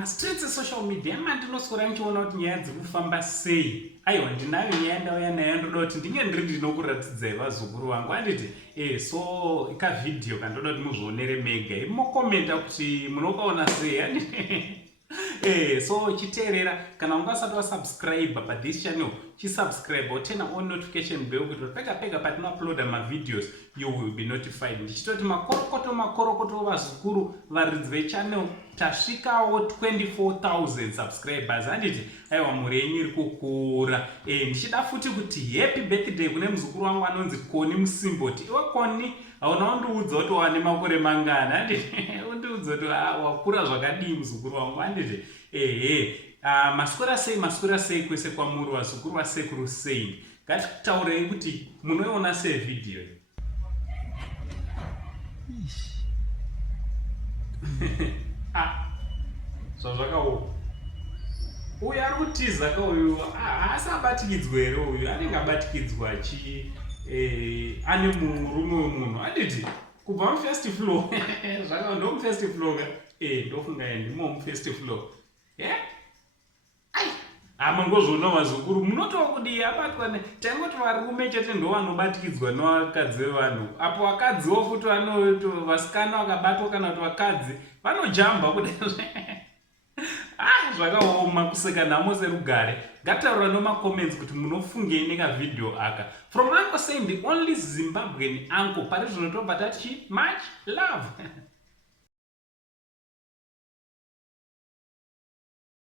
mumastreets esocial media mandinoswera ndichiona kuti nyaya dziri kufamba sei. Aiwa, ndinayo nyaya ndauya nayo ndoda kuti ndinge ndiri ndinokuratidzai vazukuru vangu. Handiti so kavidhiyo kandoda kuti muzvionere mega. Mokomenta kuti munokaona sei. Handiti so chiteerera kana ungasati wasubscribe pathis channel chisubscribe turn on notification bell kuti pega patinouploada mavideos you will be notified. Ndichitoti makorokoto vazukuru varidzi vechannel tasvikawo 24,000 subscribers. Handiti aiwa mhuri yenyu iri kukura. Ndichida futi kuti happy birthday kune muzukuru wangu anonzi Koni Musimboti. Iwe Koni hauna undiudza kuti wane makore mangana. Handiti undiudza kuti wakura zvakadii muzukuru wangu. Handiti maswera sei kwese kwamuri vazukuru vasekuru sei. Ngatitaurei kuti munoiona sei video iyi. Zvazvakaoma. Uyu ari kutiza kauyu haasi abatikidzwa here uyu. Anenge abatikidzwa ane murume wemunhu. Handiti kubva mufirst floor. Ndo mufirst floor ka. Ndofunga ndimo mufirst floor. Mangozviona vazukuru munotova kudii abatwa taingoti varume chete ndo vanobatikidzwa nevakadzi vevanhu. Apo vakadziwo futi vasikana vakabatwa kana kuti vakadzi vanojamba kudai. Zvakaoma kuseka nhamo serugare. Ngatitaura nomacomments kuti munofungei nekavidhio aka. From Uncle saying the only Zimbabwean uncle pari zvino tobva tati much love.